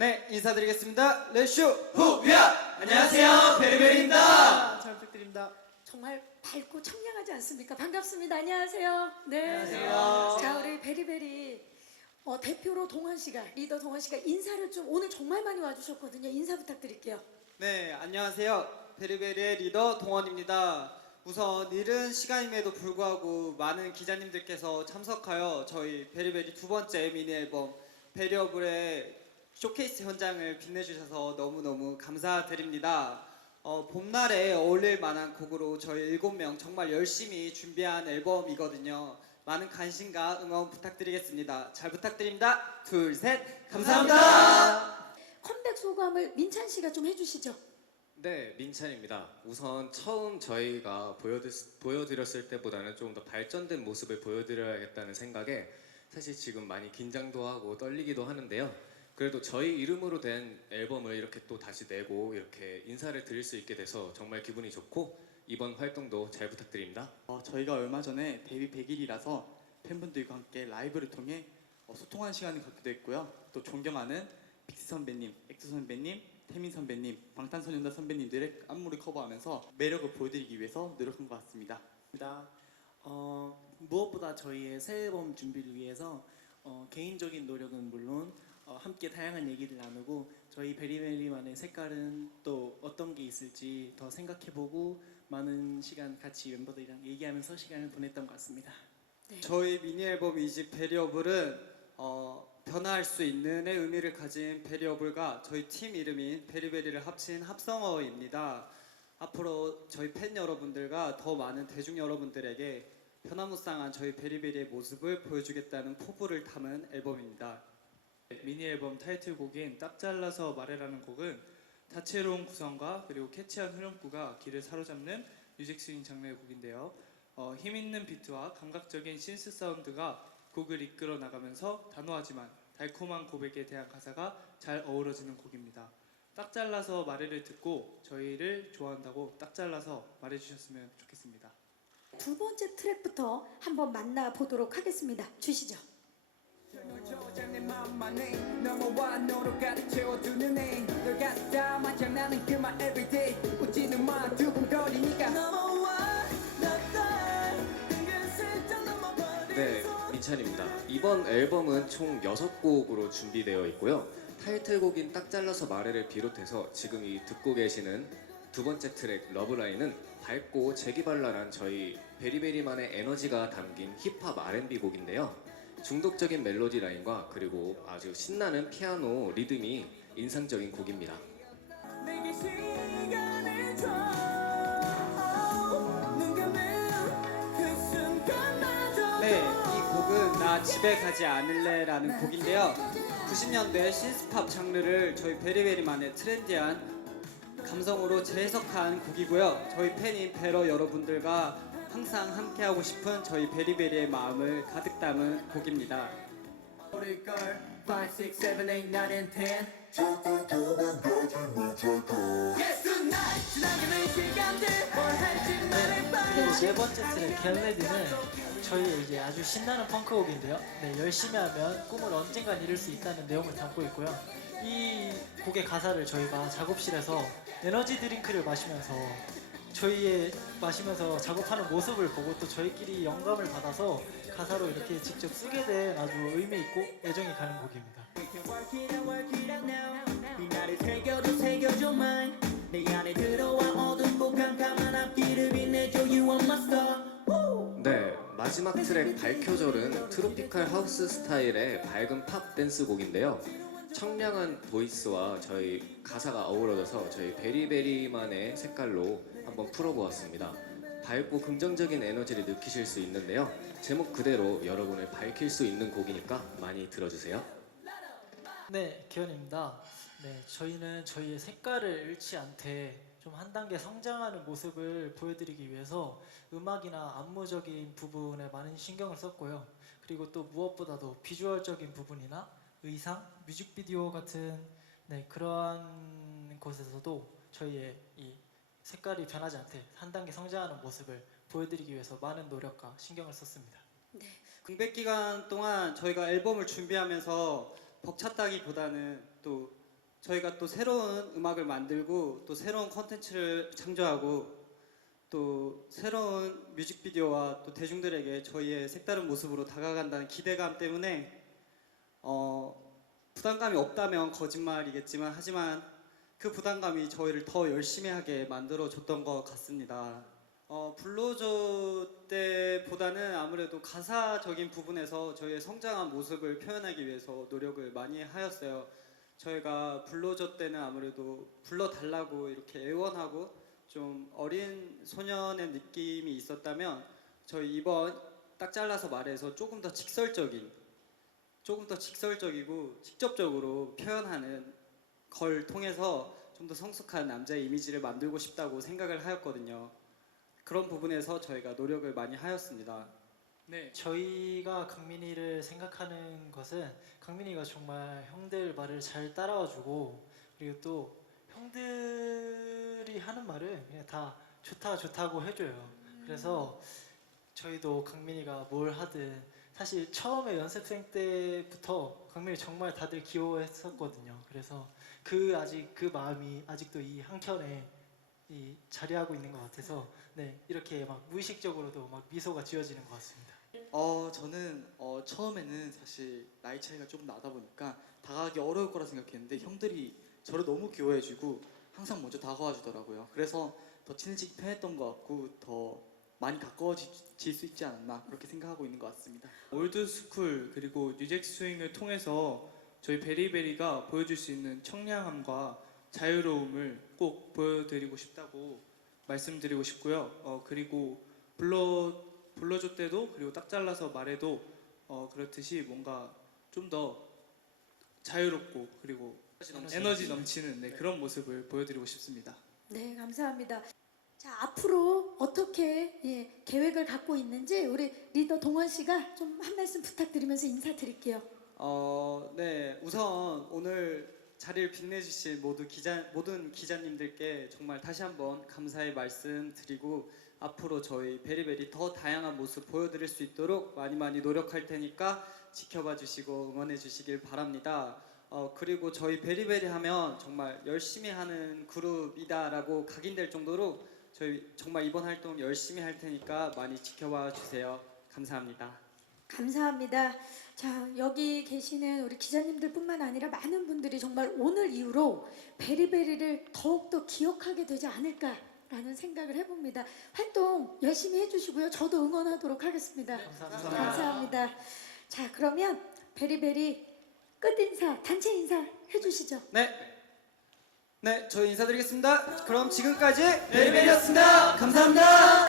네, 인사드리겠습니다. 레쇼 후야! 안녕하세요, 베리베리입니다. 잘 부탁드립니다. 정말 밝고 청량하지 않습니까? 반갑습니다. 안녕하세요. 네. 안녕하세요. 자, 우리 베리베리 어, 대표로 동원 씨가 리더 동원 씨가 인사를 좀 오늘 정말 많이 와주셨거든요. 인사 부탁드릴게요. 네, 안녕하세요. 베리베리의 리더 동원입니다. 우선 이른 시간임에도 불구하고 많은 기자님들께서 참석하여 저희 베리베리 두 번째 미니 앨범 베리어블의 쇼케이스 현장을 빛내주셔서 너무너무 감사드립니다. 어, 봄날에 어울릴 만한 곡으로 저희 일곱 명 정말 열심히 준비한 앨범이거든요. 많은 관심과 응원 부탁드리겠습니다. 잘 부탁드립니다. 둘, 셋, 감사합니다. 컴백 소감을 민찬 씨가 좀 해주시죠. 네, 민찬입니다. 우선 처음 저희가 보여드, 보여드렸을 때보다는 조금 더 발전된 모습을 보여드려야겠다는 생각에 사실 지금 많이 긴장도 하고 떨리기도 하는데요. 그래도 저희 이름으로 된 앨범을 이렇게 또 다시 내고 이렇게 인사를 드릴 수 있게 돼서 정말 기분이 좋고 이번 활동도 잘 부탁드립니다. 어, 저희가 얼마 전에 데뷔 100일이라서 팬분들과 함께 라이브를 통해 어, 소통하는 시간을 갖기도 했고요. 또 존경하는 빅스 선배님, 엑소 선배님, 태민 선배님, 방탄소년단 선배님들의 안무를 커버하면서 매력을 보여드리기 위해서 노력한 것 같습니다. 어, 무엇보다 저희의 새 앨범 준비를 위해서 어, 개인적인 노력은 물론 어, 함께 다양한 얘기를 나누고 저희 베리베리만의 색깔은 또 어떤 게 있을지 더 생각해보고 많은 시간 같이 멤버들이랑 얘기하면서 시간을 보냈던 것 같습니다. 저희 미니 앨범 이집 베리어블은 어, 변화할 수 있는의 의미를 가진 베리어블과 저희 팀 이름인 베리베리를 합친 합성어입니다. 앞으로 저희 팬 여러분들과 더 많은 대중 여러분들에게 변화무쌍한 저희 베리베리의 모습을 보여주겠다는 포부를 담은 앨범입니다. 미니 앨범 타이틀곡인 딱 잘라서 말해라는 곡은 다채로운 구성과 그리고 캐치한 후렴구가 귀를 사로잡는 뮤직스윙 장르의 곡인데요. 어, 힘 있는 비트와 감각적인 신스 사운드가 곡을 이끌어 나가면서 단호하지만 달콤한 고백에 대한 가사가 잘 어우러지는 곡입니다. 딱 잘라서 말해를 듣고 저희를 좋아한다고 딱 잘라서 말해주셨으면 좋겠습니다. 두 번째 트랙부터 한번 만나보도록 하겠습니다. 주시죠. 네, 민찬입니다. 이번 앨범은 총 6곡으로 준비되어 있고요. 타이틀곡인 딱 잘라서 말해를 비롯해서 지금 이 듣고 계시는 두 번째 트랙 러브라인은 밝고 재기발랄한 저희 베리베리만의 에너지가 담긴 힙합 R&B 곡인데요. 중독적인 멜로디 라인과 그리고 아주 신나는 피아노 리듬이 인상적인 곡입니다. 그 네, 이 곡은 나 집에 가지 않을래라는 곡인데요. 90년대 신스팝 장르를 저희 베리베리만의 트렌디한 감성으로 재해석한 곡이고요. 저희 팬인 베러 여러분들과 항상 함께하고 싶은 저희 베리베리의 마음을 가득 담은 곡입니다. 모를걸 5, 6, 7, 8, 9, and 10 Yes tonight 지나가는 시간들 뭘 할지 말해봐 그리고 네 번째 트랙 겟레디는 저희의 이제 아주 신나는 펑크곡인데요. 네, 열심히 하면 꿈을 언젠간 이룰 수 있다는 내용을 담고 있고요. 이 곡의 가사를 저희가 작업실에서 에너지 드링크를 마시면서 저희의 마시면서 작업하는 모습을 보고 또 저희끼리 영감을 받아서 가사로 이렇게 직접 쓰게 된 아주 의미 있고 애정이 가는 곡입니다. 네, 마지막 트랙 밝혀절은 트로피칼 하우스 스타일의 밝은 팝 댄스 곡인데요. 청량한 보이스와 저희 가사가 어우러져서 저희 베리베리만의 색깔로 한번 풀어보았습니다. 밝고 긍정적인 에너지를 느끼실 수 있는데요. 제목 그대로 여러분을 밝힐 수 있는 곡이니까 많이 들어주세요. 네, 기현입니다. 네, 저희는 저희의 색깔을 잃지 않되 좀한 단계 성장하는 모습을 보여드리기 위해서 음악이나 안무적인 부분에 많은 신경을 썼고요. 그리고 또 무엇보다도 비주얼적인 부분이나 의상, 뮤직비디오 같은 네, 그러한 곳에서도 저희의 이 색깔이 변하지 않되 한 단계 성장하는 모습을 보여드리기 위해서 많은 노력과 신경을 썼습니다. 공백 기간 동안 저희가 앨범을 준비하면서 벅찼다기보다는 또 저희가 또 새로운 음악을 만들고 또 새로운 컨텐츠를 창조하고 또 새로운 뮤직비디오와 또 대중들에게 저희의 색다른 모습으로 다가간다는 기대감 때문에 어, 부담감이 없다면 거짓말이겠지만 하지만 그 부담감이 저희를 더 열심히 하게 만들어 줬던 것 같습니다. 어, 불로조 때보다는 아무래도 가사적인 부분에서 저희의 성장한 모습을 표현하기 위해서 노력을 많이 하였어요. 저희가 불로조 때는 아무래도 불러달라고 이렇게 애원하고 좀 어린 소년의 느낌이 있었다면 저희 이번 딱 잘라서 말해서 조금 더 직설적인 조금 더 직설적이고 직접적으로 표현하는 걸 통해서 좀 더 성숙한 남자의 이미지를 만들고 싶다고 생각을 하였거든요. 그런 부분에서 저희가 노력을 많이 하였습니다. 네, 저희가 강민이를 생각하는 것은 강민이가 정말 형들 말을 잘 따라와주고 그리고 또 형들이 하는 말을 그냥 다 좋다 좋다고 해줘요. 그래서 저희도 강민이가 뭘 하든 사실 처음에 연습생 때부터 강민이 정말 다들 귀여워했었거든요. 그래서 그 아직 그 마음이 아직도 이 한켠에 이 자리하고 있는 것 같아서 네 이렇게 막 무의식적으로도 막 미소가 지어지는 것 같습니다. 어 저는 어, 처음에는 사실 나이 차이가 조금 나다 보니까 다가가기 어려울 거라 생각했는데 형들이 저를 너무 귀여워해주고 항상 먼저 다가와 주더라고요. 그래서 더 친해지기 편했던 것 같고 더 많이 가까워질 수 있지 않았나 그렇게 생각하고 있는 것 같습니다. 올드스쿨 그리고 뉴잭 스윙을 통해서 저희 베리베리가 보여줄 수 있는 청량함과 자유로움을 꼭 보여드리고 싶다고 말씀드리고 싶고요. 어, 그리고 불러 불러줄 때도 그리고 딱 잘라서 말해도 어, 그렇듯이 뭔가 좀 더 자유롭고 그리고 에너지 넘치는 네, 그런 모습을 보여드리고 싶습니다. 네, 감사합니다. 자, 앞으로 어떻게 예, 계획을 갖고 있는지 우리 리더 동원 씨가 좀 한 말씀 부탁드리면서 인사드릴게요. 어, 네. 우선 오늘 자리를 빛내주신 모두 기자, 모든 기자님들께 정말 다시 한번 감사의 말씀 드리고 앞으로 저희 베리베리 더 다양한 모습 보여드릴 수 있도록 많이 많이 노력할 테니까 지켜봐 주시고 응원해 주시길 바랍니다. 어, 그리고 저희 베리베리 하면 정말 열심히 하는 그룹이다라고 각인될 정도로 저희 정말 이번 활동 열심히 할 테니까 많이 지켜봐 주세요. 감사합니다. 감사합니다. 자, 여기 계시는 우리 기자님들뿐만 아니라 많은 분들이 정말 오늘 이후로 베리베리를 더욱더 기억하게 되지 않을까 라는 생각을 해봅니다. 활동 열심히 해주시고요. 저도 응원하도록 하겠습니다. 감사합니다. 감사합니다. 자, 그러면 베리베리 끝 인사, 단체 인사 해주시죠. 네. 네, 저희 인사드리겠습니다. 그럼 지금까지 베리베리였습니다. 감사합니다.